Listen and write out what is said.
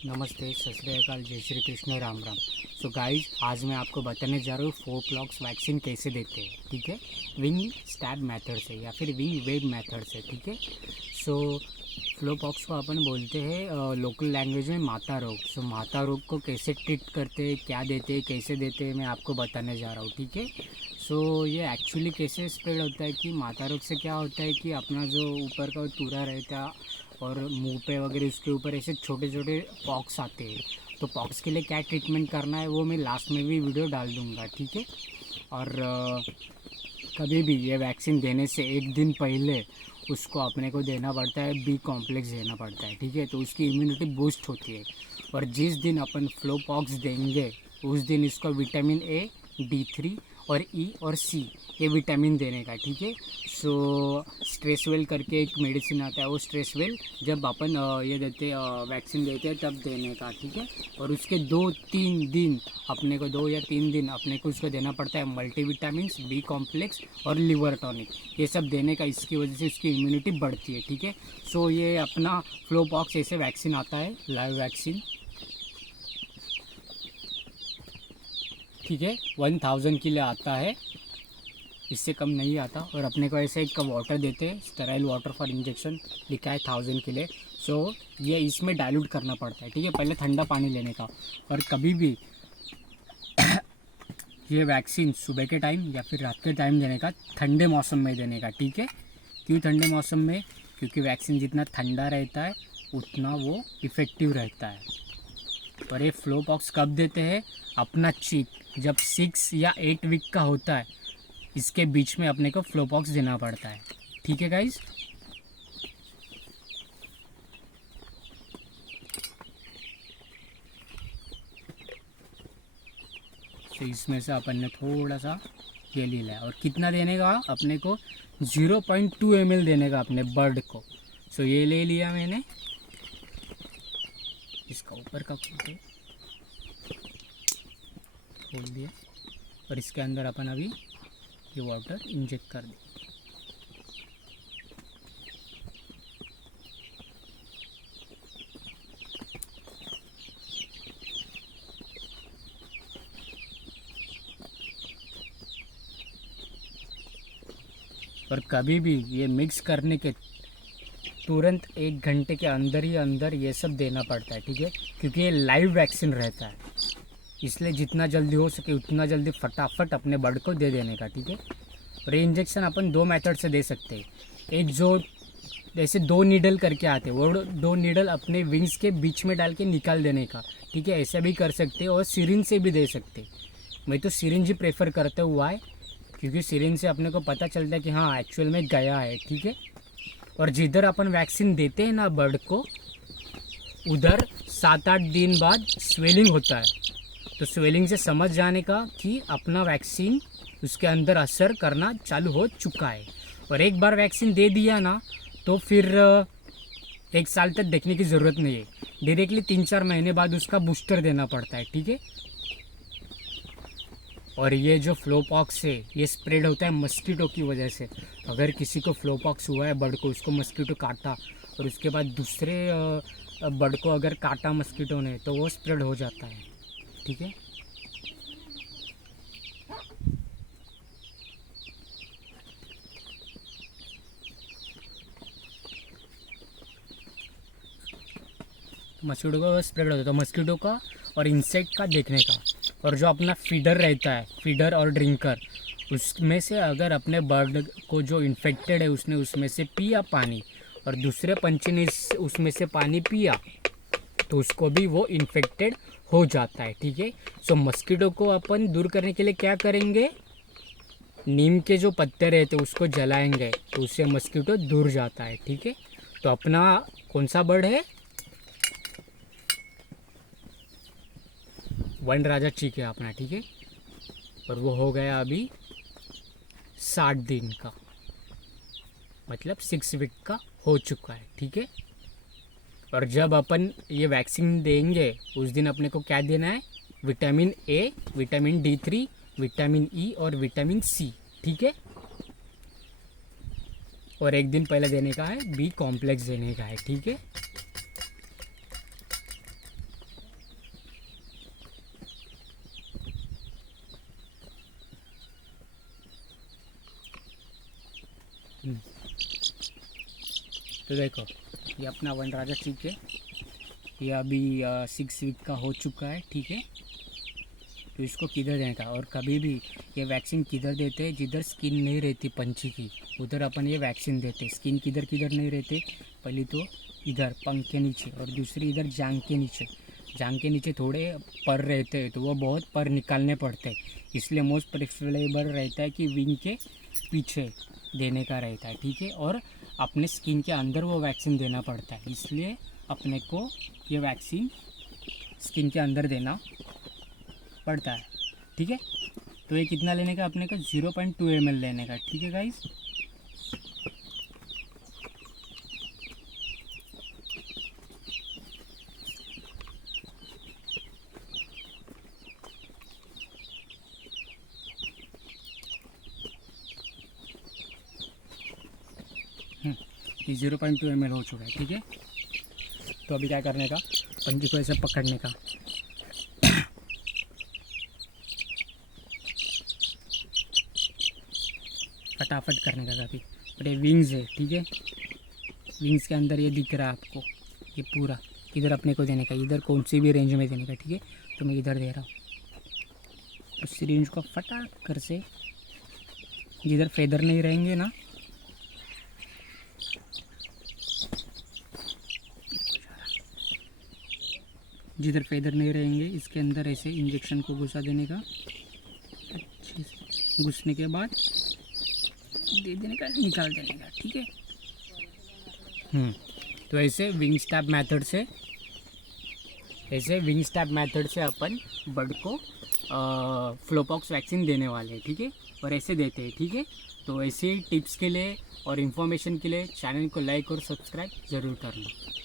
नमस्ते, सत श्री अकाल, जय श्री कृष्ण, राम राम। सो गाइज, आज मैं आपको बताने जा रहा हूँ 4 वैक्सीन कैसे देते हैं। ठीक है, विंग स्टैब मेथड से या फिर विंग वेब मेथड से। ठीक है, सो फ्लोपॉक्स को अपन बोलते हैं लोकल लैंग्वेज में माता रोग। सो माता रोग को कैसे ट्रीट करते हैं, क्या देते हैं, कैसे देते हैं, मैं आपको बताने जा रहा हूँ। ठीक है, सो ये एक्चुअली कैसे स्प्रेड होता है कि माता रोग से क्या होता है कि अपना जो ऊपर का तूरा रहता और मुंह पे वगैरह उसके ऊपर ऐसे छोटे छोटे पॉक्स आते हैं। तो पॉक्स के लिए क्या ट्रीटमेंट करना है वो मैं लास्ट में भी वीडियो डाल दूँगा। ठीक है, और कभी भी ये वैक्सीन देने से एक दिन पहले उसको अपने को देना पड़ता है, बी कॉम्प्लेक्स देना पड़ता है। ठीक है, तो उसकी इम्यूनिटी बूस्ट होती है। और जिस दिन अपन फ्लो पॉक्स देंगे उस दिन इसको विटामिन ए, D3 और ई और सी ये विटामिन देने का। ठीक है, सो स्ट्रेसवेल करके एक मेडिसिन आता है, वो स्ट्रेसवेल जब अपन ये देते वैक्सीन देते हैं तब देने का। ठीक है, और उसके 2-3 दिन अपने को 2 या 3 दिन अपने को उसको देना पड़ता है मल्टीविटामिन्स, बी कॉम्प्लेक्स और लिवर टॉनिक, ये सब देने का। इसकी वजह से उसकी इम्यूनिटी बढ़ती है। ठीक है, सो ये अपना फ्लोपॉक्स ऐसे वैक्सीन आता है, लाइव वैक्सीन। ठीक है, 1000 के लिए आता है, इससे कम नहीं आता। और अपने को ऐसे एक वाटर देते हैं, स्टेराइल वाटर फॉर इंजेक्शन लिखा है 1000 के लिए। सो ये इसमें डाइल्यूट करना पड़ता है। ठीक है, पहले ठंडा पानी लेने का। और कभी भी ये वैक्सीन सुबह के टाइम या फिर रात के टाइम देने का, ठंडे मौसम में देने का। ठीक है, क्यों ठंडे मौसम में? क्योंकि वैक्सीन जितना ठंडा रहता है उतना वो इफ़ेक्टिव रहता है। और ये फ्लोपॉक्स कब देते हैं? अपना चीक जब 6 या 8 वीक का होता है, इसके बीच में अपने को फ्लोपॉक्स देना पड़ता है। ठीक है गाइज, तो इसमें से अपन ने थोड़ा सा ये ले लिया। और कितना देने का अपने को? 0.2 ml देने का अपने बर्ड को। सो ये ले लिया मैंने, इसका ऊपर का खोल दिया और इसके अंदर अपन अभी ये वाटर इंजेक्ट कर दिया। और कभी भी ये मिक्स करने के तुरंत 1 घंटे के अंदर ही अंदर ये सब देना पड़ता है। ठीक है, क्योंकि ये लाइव वैक्सीन रहता है, इसलिए जितना जल्दी हो सके उतना जल्दी फटाफट अपने बर्ड को दे देने का। ठीक है, और ये इंजेक्शन अपन 2 मेथड से दे सकते हैं। एक जो जैसे 2 नीडल करके आते हैं, वो 2 नीडल अपने विंग्स के बीच में डाल के निकाल देने का। ठीक है, ऐसा भी कर सकते हैं और सिरिंज से भी दे सकते। मैं तो सिरिंज ही प्रेफर करता हूँ। वाई? क्योंकि सिरिंज से अपने को पता चलता है कि हाँ एक्चुअल में गया है। ठीक है, और जिधर अपन वैक्सीन देते हैं ना बर्ड को, उधर 7-8 दिन बाद स्वेलिंग होता है। तो स्वेलिंग से समझ जाने का कि अपना वैक्सीन उसके अंदर असर करना चालू हो चुका है। और एक बार वैक्सीन दे दिया ना तो फिर 1 साल तक देखने की ज़रूरत नहीं है, डायरेक्टली 3-4 महीने बाद उसका बूस्टर देना पड़ता है। ठीक है, और ये जो फ्लोपॉक्स है ये स्प्रेड होता है मस्कीटो की वजह से। अगर किसी को फ्लोपॉक्स हुआ है बर्ड को, उसको मस्कीटो काटा और उसके बाद दूसरे बर्ड को अगर काटा मस्कीटो ने, तो वो स्प्रेड हो जाता है। ठीक है, मस्कीटो का स्प्रेड होता है, तो मस्कीटो का और इंसेक्ट का देखने का। और जो अपना फीडर रहता है, फीडर और ड्रिंकर, उसमें से अगर अपने बर्ड को जो इन्फेक्टेड है उसने उसमें से पिया पानी और दूसरे पंछी ने उसमें से पानी पिया, तो उसको भी वो इन्फेक्टेड हो जाता है। ठीक है, सो मस्कीटो को अपन दूर करने के लिए क्या करेंगे? नीम के जो पत्ते रहते उसको जलाएंगे, तो उससे मस्कीटो दूर जाता है। ठीक है, तो अपना कौन सा बर्ड है? वन राजा चीक है अपना। ठीक है, और वो हो गया अभी 60 दिन का, मतलब 6 वीक का हो चुका है। ठीक है, और जब अपन ये वैक्सीन देंगे उस दिन अपने को क्या देना है? Vitamin A, vitamin D3, vitamin E और विटामिन सी। ठीक है, और एक दिन पहले देने का है बी कॉम्प्लेक्स देने का है। ठीक है, तो देखो ये अपना वनराजा चिक है, ये अभी 6 वीक का हो चुका है, ठीक है। तो इसको किधर देने का, और कभी भी ये वैक्सीन किधर देते हैं, जिधर स्किन नहीं रहती पंछी की उधर अपन ये वैक्सीन देते। स्किन किधर किधर नहीं रहते, पहली तो इधर पंख के नीचे, और दूसरी इधर जांग के नीचे। जांग के नीचे थोड़े पर रहते हैं, तो वो बहुत पर निकालने पड़ते हैं, इसलिए मोस्ट प्रेफरेबल रहता है कि विंग के पीछे देने का रहता है, ठीक है। और अपने स्किन के अंदर वो वैक्सीन देना पड़ता है, इसलिए अपने को ये वैक्सीन स्किन के अंदर देना पड़ता है, ठीक है। तो ये कितना लेने का अपने को, 0.2 ml लेने का, ठीक है गाइस। ये 0.2 ml हो चुका है, ठीक है। तो अभी क्या करने का, पंछी को ऐसे पकड़ने का, फटाफट करने का काफ़ी। और ये विंग्स है, ठीक है। विंग्स के अंदर ये दिख रहा है आपको, ये पूरा इधर अपने को देने का, इधर कौन सी भी रेंज में देने का, ठीक है। तो मैं इधर दे रहा हूँ। उस रेंज को फटाक कर से, जिधर फेदर नहीं रहेंगे ना, जिधर फेदर नहीं रहेंगे इसके अंदर ऐसे इंजेक्शन को घुसा देने का, अच्छे से घुसने के बाद दे देने का, निकाल देने का, ठीक है। तो ऐसे विंग स्टैब मेथड से अपन बर्ड को फ्लोपॉक्स वैक्सीन देने वाले हैं, ठीक है। और ऐसे देते हैं, ठीक है। तो ऐसे टिप्स के लिए और इन्फॉर्मेशन के लिए चैनल को लाइक और सब्सक्राइब ज़रूर करना।